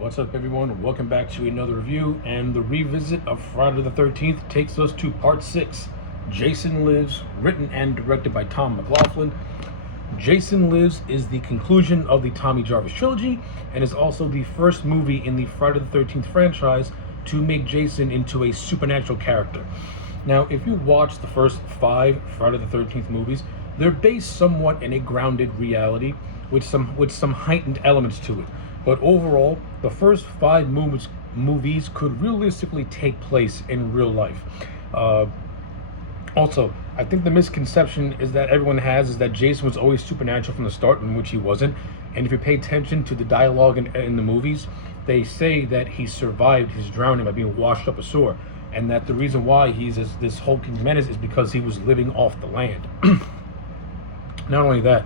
What's up, everyone? Welcome back to another review. And the revisit of Friday the 13th takes us to part 6, Jason Lives, written and directed by Tom McLaughlin. Jason Lives is the conclusion of the Tommy Jarvis trilogy and is also the first movie in the Friday the 13th franchise to make Jason into a supernatural character. Now, if you watch the first 5 Friday the 13th movies, they're based somewhat in a grounded reality with some heightened elements to it. But overall, the first 5 movies could realistically take place in real life. Also, I think the misconception is that everyone has is that Jason was always supernatural from the start, in which he wasn't. And if you pay attention to the dialogue in the movies, they say that he survived his drowning by being washed up ashore, and that the reason why he's this hulking menace is because he was living off the land. Not only that,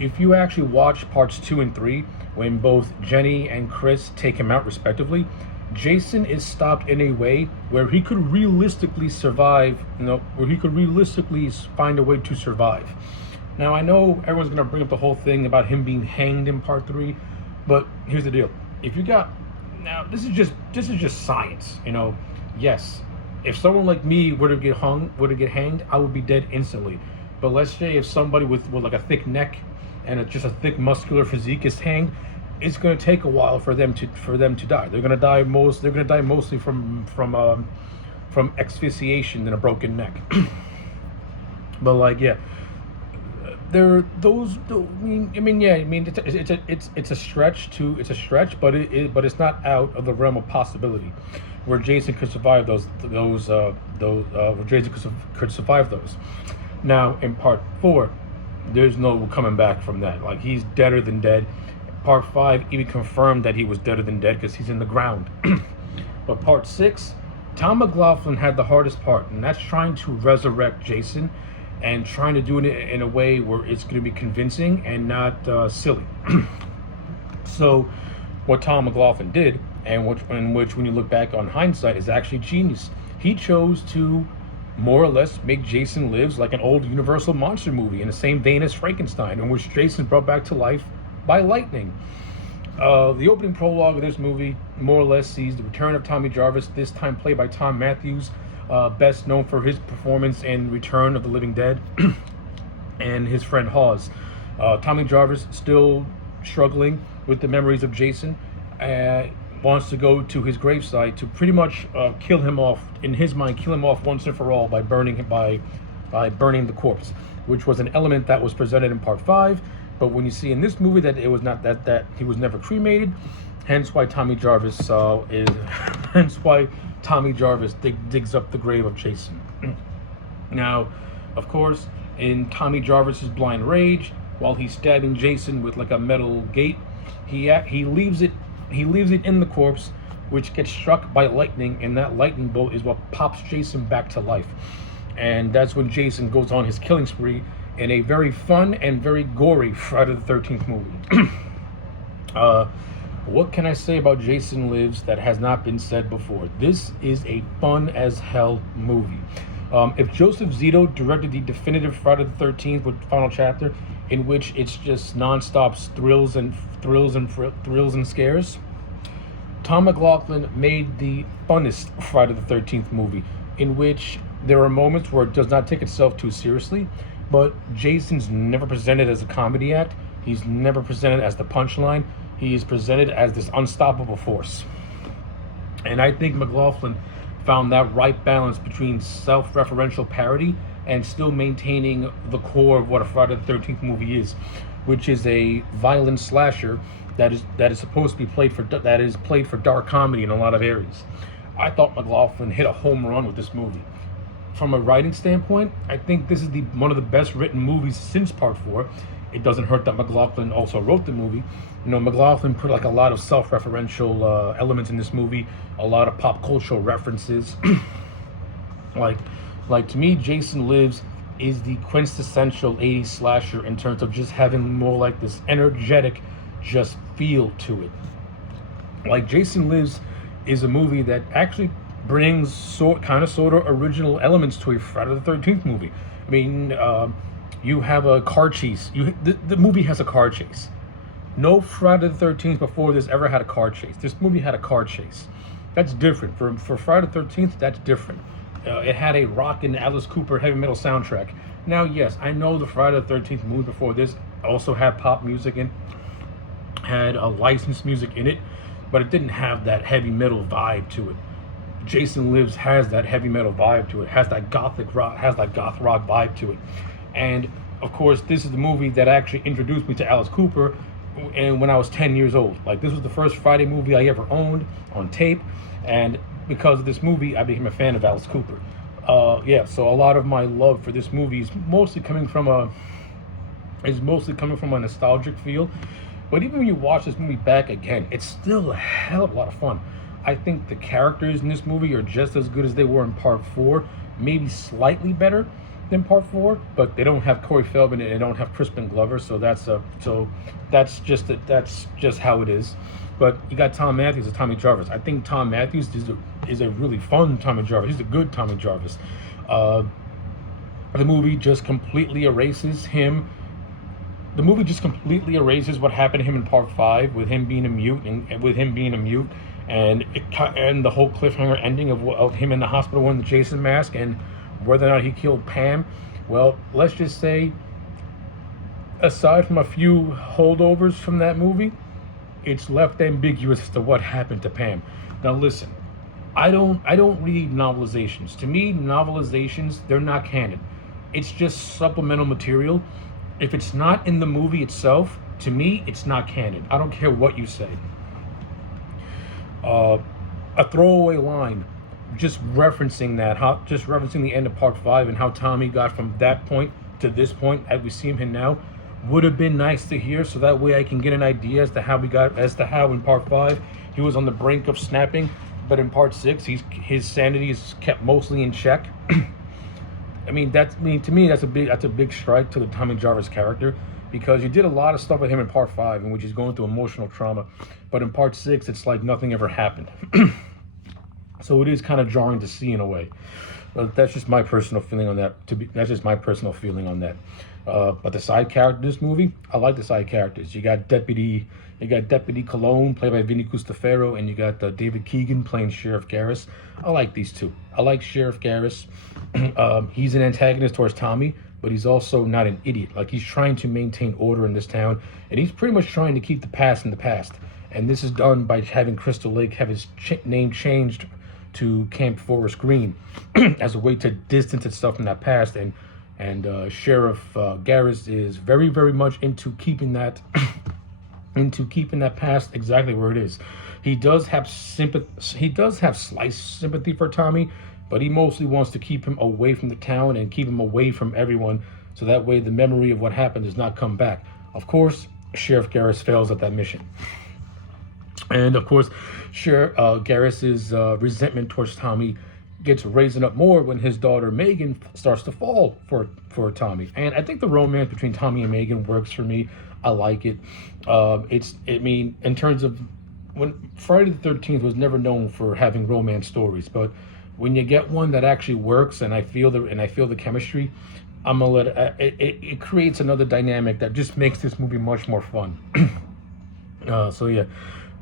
if you actually watch parts 2 and 3, when both Jenny and Chris take him out respectively, Jason is stopped in a way where he could realistically survive, where he could realistically find a way to survive. Now, I know everyone's going to bring up the whole thing about him being hanged in part 3, but here's the deal. This is just science, Yes, if someone like me were to get hanged, I would be dead instantly. But let's say if somebody with like a thick neck and just a thick muscular physique is hanged, it's going to take a while for them to die. They're going to die mostly from asphyxiation and a broken neck. But it's a stretch, but it's not out of the realm of possibility where Jason could survive those. Now in part 4, there's no coming back from that. Like, he's deader than dead. Part 5 even confirmed that he was deader than dead because he's in the ground. But part 6, Tom McLaughlin had the hardest part, and that's trying to resurrect Jason and trying to do it in a way where it's going to be convincing and not silly. So what Tom McLaughlin did, and which when you look back on hindsight is actually genius. He chose to more or less make Jason Lives like an old Universal monster movie in the same vein as Frankenstein, in which Jason brought back to life by lightning. The opening prologue of this movie more or less sees the return of Tommy Jarvis, this time played by Tom Matthews, best known for his performance in Return of the Living Dead, and his friend Hawes. Tommy Jarvis, still struggling with the memories of Jason, wants to go to his gravesite to pretty much kill him off once and for all by burning the corpse, which was an element that was presented in part 5. But when you see in this movie that it was not that he was never cremated, hence why Tommy Jarvis digs up the grave of Jason. Now, of course, in Tommy Jarvis's blind rage, while he's stabbing Jason with like a metal gate, he leaves it in the corpse, which gets struck by lightning, and that lightning bolt is what pops Jason back to life. And that's when Jason goes on his killing spree in a very fun and very gory Friday the 13th movie. What can I say about Jason Lives that has not been said before? This is a fun as hell movie. If Joseph Zito directed the definitive Friday the 13th with final chapter, in which it's just non-stop thrills and scares, Tom McLaughlin made the funnest Friday the 13th movie, in which there are moments where it does not take itself too seriously, but Jason's never presented as a comedy act. He's never presented as the punchline. He is presented as this unstoppable force. And I think McLaughlin found that right balance between self-referential parody and still maintaining the core of what a Friday the 13th movie is, which is a violent slasher that is supposed to be played for dark comedy in a lot of areas. I thought McLaughlin hit a home run with this movie. From a writing standpoint, I think this is one of the best written movies since part 4. It doesn't hurt that McLaughlin also wrote the movie. McLaughlin put like a lot of self-referential elements in this movie, a lot of pop cultural references. like to me, Jason Lives is the quintessential 80s slasher in terms of just having more like this energetic just feel to it. Like, Jason Lives is a movie that actually brings sort of original elements to a Friday the 13th movie. I mean, you have a car chase. The movie has a car chase. No Friday the 13th before this ever had a car chase. This movie had a car chase. That's different. For Friday the 13th, that's different. It had a rock and Alice Cooper heavy metal soundtrack. Now, yes, I know the Friday the 13th movie before this also had pop music in, had licensed music in it, but it didn't have that heavy metal vibe to it. Jason Lives has that heavy metal vibe to it, has that gothic rock, has that goth rock vibe to it. And of course, this is the movie that actually introduced me to Alice Cooper, and when I was 10 years old. Like, this was the first Friday movie I ever owned on tape, and because of this movie, I became a fan of Alice Cooper. Yeah, so a lot of my love for this movie is mostly coming from a nostalgic feel. But even when you watch this movie back again, it's still a hell of a lot of fun. I think the characters in this movie are just as good as they were in Part 4, maybe slightly better than Part 4, but they don't have Corey Feldman and they don't have Crispin Glover, so that's just how it is. But you got Tom Matthews and Tommy Jarvis. I think Tom Matthews is a really fun Tommy Jarvis. He's a good Tommy Jarvis. The movie just completely erases him. The movie just completely erases what happened to him in Part 5 with him being a mute and the whole cliffhanger ending of him in the hospital wearing the Jason mask and whether or not he killed Pam. Well, let's just say, aside from a few holdovers from that movie, it's left ambiguous as to what happened to Pam. Now listen, I don't read novelizations. To me, novelizations, they're not canon. It's just supplemental material. If it's not in the movie itself, to me, it's not canon. I don't care what you say. A throwaway line, just referencing the end of Part 5 and how Tommy got from that point to this point, as we see him now, would have been nice to hear, so that way I can get an idea as to how in Part 5 he was on the brink of snapping, but in Part 6 his sanity is kept mostly in check. to me that's a big strike to the Tommy Jarvis character, because you did a lot of stuff with him in Part 5 in which he's going through emotional trauma, but in Part 6 it's like nothing ever happened. So it is kind of jarring to see in a way. But that's just my personal feeling on that. But the side characters in this movie, I like the side characters. You got Deputy Cologne, played by Vinny Custafero, and you got David Keegan playing Sheriff Garris. I like these two. I like Sheriff Garris. He's an antagonist towards Tommy, but he's also not an idiot. Like, he's trying to maintain order in this town, and he's pretty much trying to keep the past in the past. And this is done by having Crystal Lake have his name changed to Camp Forest Green as a way to distance itself from that past. And Sheriff Garris is very, very much into keeping that past exactly where it is. He does have slight sympathy for Tommy, but he mostly wants to keep him away from the town and keep him away from everyone, so that way the memory of what happened does not come back. Of course, Sheriff Garris fails at that mission. And of course, Garris's resentment towards Tommy gets raising up more when his daughter Megan starts to fall for Tommy. And I think the romance between Tommy and Megan works for me. I like it. In terms of when Friday the 13th was never known for having romance stories, but when you get one that actually works, and I feel the chemistry, I'm gonna let it creates another dynamic that just makes this movie much more fun. So yeah,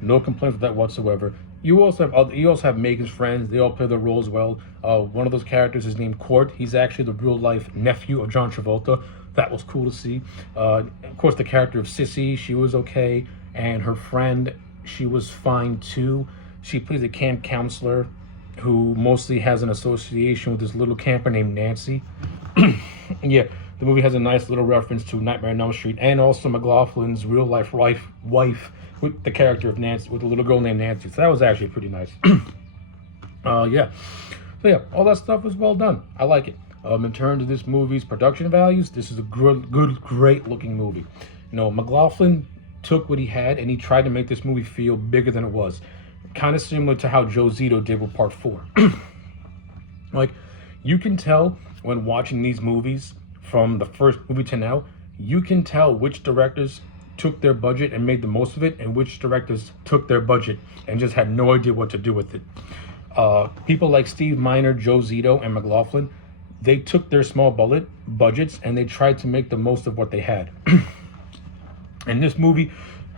no complaints with that whatsoever. You also have Megan's friends. They all play their roles well. One of those characters is named Court. He's actually the real life nephew of John Travolta. That was cool to see. Of course, the character of Sissy, she was okay, and her friend, she was fine too. She plays a camp counselor who mostly has an association with this little camper named Nancy. Yeah, the movie has a nice little reference to Nightmare on Elm Street, and also McLaughlin's real life wife with the character of Nancy, with a little girl named Nancy. So that was actually pretty nice. Yeah. So yeah, all that stuff was well done. I like it. In terms of this movie's production values, this is a great looking movie. You know, McLaughlin took what he had and he tried to make this movie feel bigger than it was. Kind of similar to how Joe Zito did with Part 4. Like, you can tell when watching these movies from the first movie to now, you can tell which directors took their budget and made the most of it, and which directors took their budget and just had no idea what to do with it. People like Steve Miner, Joe Zito, and McLaughlin, they took their small budgets and they tried to make the most of what they had. And this movie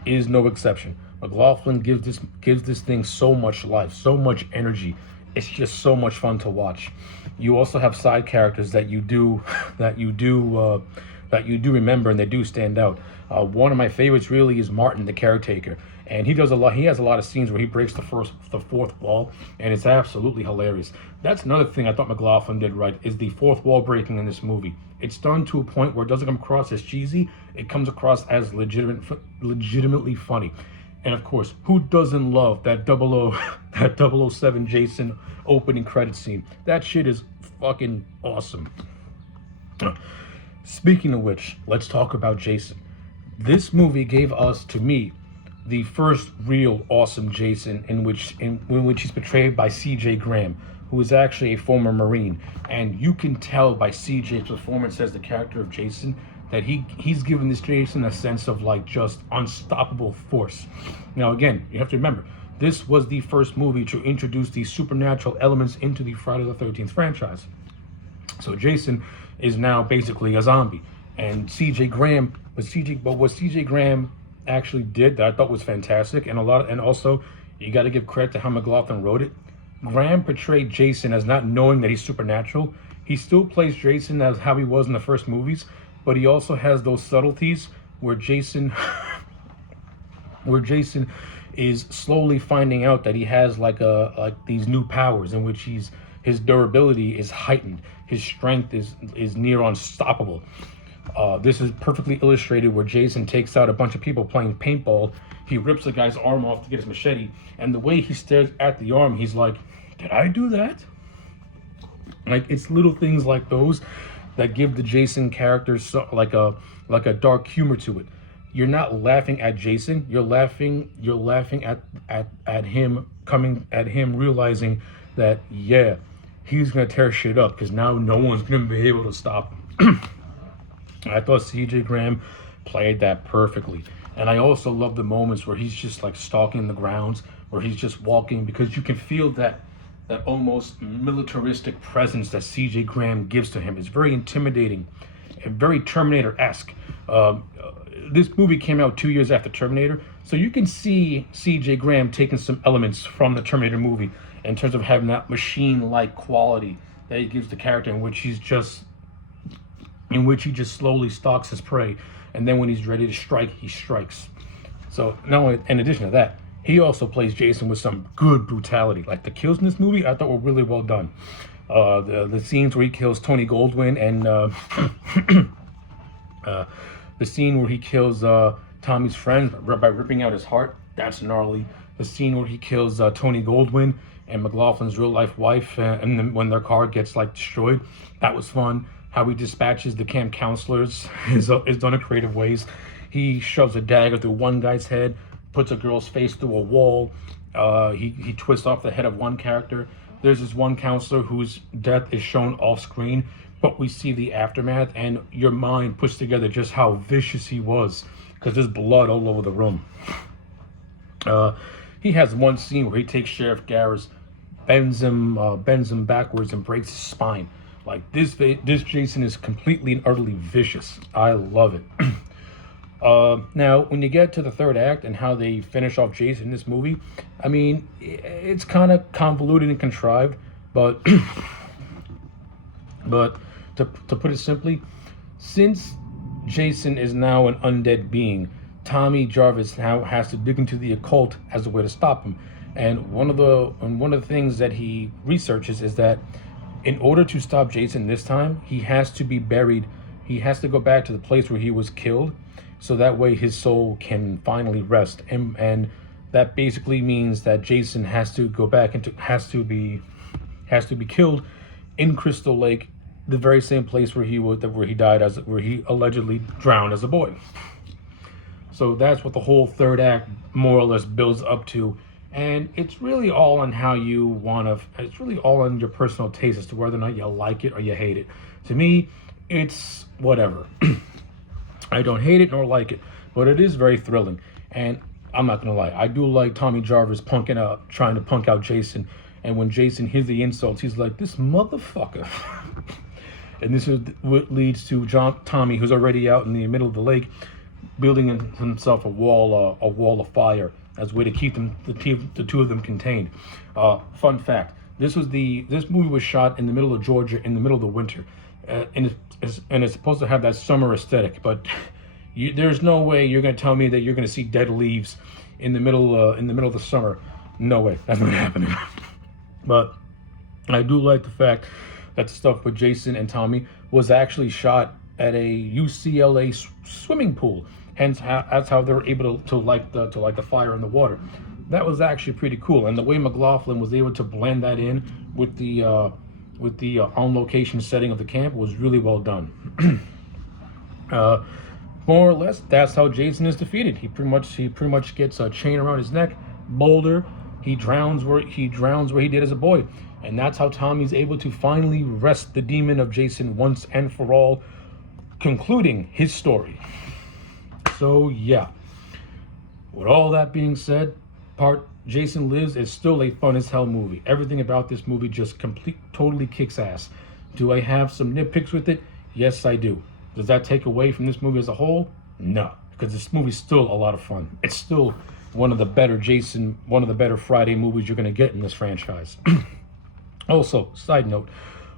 is no exception. McLaughlin gives this thing so much life, so much energy. It's just so much fun to watch. You also have side characters that you do that you do that you do remember, and they do stand out. One of my favorites really is Martin, the caretaker, and he does a lot. He has a lot of scenes where he breaks the fourth wall, and it's absolutely hilarious. That's another thing I thought McLaughlin did right, is the fourth wall breaking in this movie. It's done to a point where it doesn't come across as cheesy. It comes across as legitimately funny. And of course, who doesn't love that that 007 Jason opening credit scene? That shit is fucking awesome. Speaking of which, let's talk about Jason. This movie gave us, to me, the first real awesome Jason, in which he's portrayed by C.J. Graham, who is actually a former Marine. And you can tell by C.J.'s performance as the character of Jason that he's given this Jason a sense of like just unstoppable force. Now again, you have to remember, this was the first movie to introduce these supernatural elements into the Friday the 13th franchise. So Jason is now basically a zombie. And what CJ Graham actually did that I thought was fantastic, and also you got to give credit to how McLaughlin wrote it. Graham portrayed Jason as not knowing that he's supernatural. He still plays Jason as how he was in the first movies, but he also has those subtleties where Jason is slowly finding out that he has like these new powers in which his durability is heightened, his strength is near unstoppable. This is perfectly illustrated where Jason takes out a bunch of people playing paintball. He rips a guy's arm off to get his machete, and the way he stares at the arm, he's like, "Did I do that?" Like, it's little things like those that give the Jason character like a dark humor to it. You're not laughing at Jason. You're laughing at him realizing that, yeah, he's gonna tear shit up because now no one's gonna be able to stop him. I thought C.J. Graham played that perfectly. And I also love the moments where he's just like stalking the grounds, where he's just walking, because you can feel that almost militaristic presence that C.J. Graham gives to him. It's very intimidating and very Terminator-esque. This movie came out 2 years after Terminator, so you can see C.J. Graham taking some elements from the Terminator movie in terms of having that machine-like quality that he gives the character, in which he just slowly stalks his prey, and then when he's ready to strike, he strikes. So now, in addition to that, he also plays Jason with some good brutality. Like, the kills in this movie, I thought were really well done. The scenes where he kills Tony Goldwyn, and the scene where he kills Tommy's friend by ripping out his heart, that's gnarly. The scene where he kills Tony Goldwyn and McLaughlin's real life wife, and then when their car gets like destroyed, that was fun. How he dispatches the camp counselors is done in creative ways. He shoves a dagger through one guy's head, puts a girl's face through a wall. He twists off the head of one character. There's this one counselor whose death is shown off screen, but we see the aftermath, and your mind puts together just how vicious he was, because there's blood all over the room. He has one scene where he takes Sheriff Garris, bends him backwards, and breaks his spine. Like, this Jason is completely and utterly vicious. I love it. Now, when you get to the third act and how they finish off Jason in this movie, I mean, it's kind of convoluted and contrived, but to put it simply, since Jason is now an undead being, Tommy Jarvis now has to dig into the occult as a way to stop him. And one of the things that he researches is that in order to stop Jason this time, he has to be buried. He has to go back to the place where he was killed, so that way his soul can finally rest. And that basically means that Jason has to go back into has to be killed in Crystal Lake, the very same place where he allegedly drowned as a boy. So that's what the whole third act more or less builds up to. And it's really all on it's really all on your personal taste as to whether or not you like it or you hate it. To me, it's whatever. I don't hate it nor like it, but it is very thrilling. And I'm not gonna lie, I do like Tommy Jarvis trying to punk out Jason. And when Jason hears the insults, he's like, "This motherfucker." And this is what leads to Tommy, who's already out in the middle of the lake, building himself a wall of fire as a way to keep the two of them contained. Fun fact: this movie was shot in the middle of Georgia in the middle of the winter, and it's supposed to have that summer aesthetic. But there's no way you're going to tell me that you're going to see dead leaves in the middle of the summer. No way, that's not happening. But I do like the fact that the stuff with Jason and Tommy was actually shot at a UCLA swimming pool. Hence, that's how they were able to light the fire in the water. That was actually pretty cool, and the way McLaughlin was able to blend that in with the on location setting of the camp was really well done. More or less, that's how Jason is defeated. He pretty much gets a chain around his neck, boulder. He drowns where he did as a boy, and that's how Tommy's able to finally wrest the demon of Jason once and for all, concluding his story. So yeah, with all that being said, Jason Lives is still a fun as hell movie. Everything about this movie just totally kicks ass. Do I have some nitpicks with it? Yes, I do. Does that take away from this movie as a whole? No, because this movie's still a lot of fun. It's still one of the better Friday movies you're going to get in this franchise. Also, side note,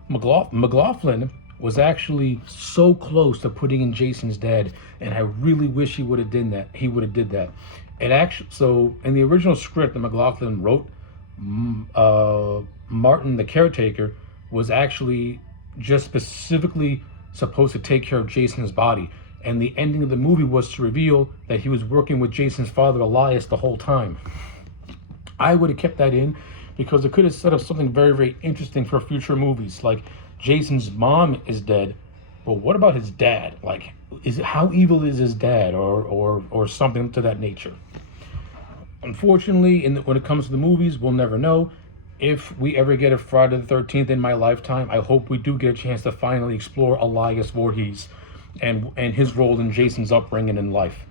McLaughlin was actually so close to putting in Jason's dad, and I really wish he would have did that. It actually, so in the original script that McLaughlin wrote, Martin the caretaker was actually just specifically supposed to take care of Jason's body, and the ending of the movie was to reveal that he was working with Jason's father Elias the whole time. I would have kept that in because it could have set up something very, very interesting for future movies. Like, Jason's mom is dead, but what about his dad? Like, how evil is his dad, or something to that nature? Unfortunately, when it comes to the movies, we'll never know. If we ever get a Friday the 13th in my lifetime, I hope we do get a chance to finally explore Elias Voorhees and his role in Jason's upbringing in life.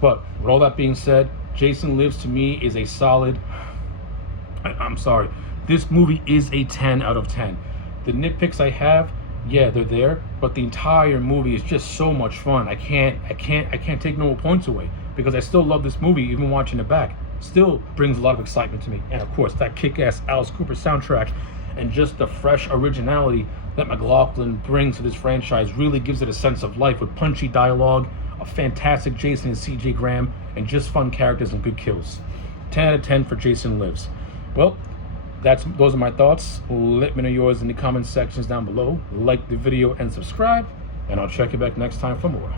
But with all that being said, Jason Lives to me is a solid, I'm sorry, this movie is a 10 out of 10. The nitpicks I have, yeah, they're there, but the entire movie is just so much fun. I can't take no points away because I still love this movie, even watching it back. Still brings a lot of excitement to me. And of course, that kick-ass Alice Cooper soundtrack and just the fresh originality that McLaughlin brings to this franchise really gives it a sense of life with punchy dialogue, a fantastic Jason and CJ Graham, and just fun characters and good kills. 10 out of 10 for Jason Lives. Well, those are my thoughts. Let me know yours in the comment sections down below. Like the video and subscribe, and I'll check you back next time for more.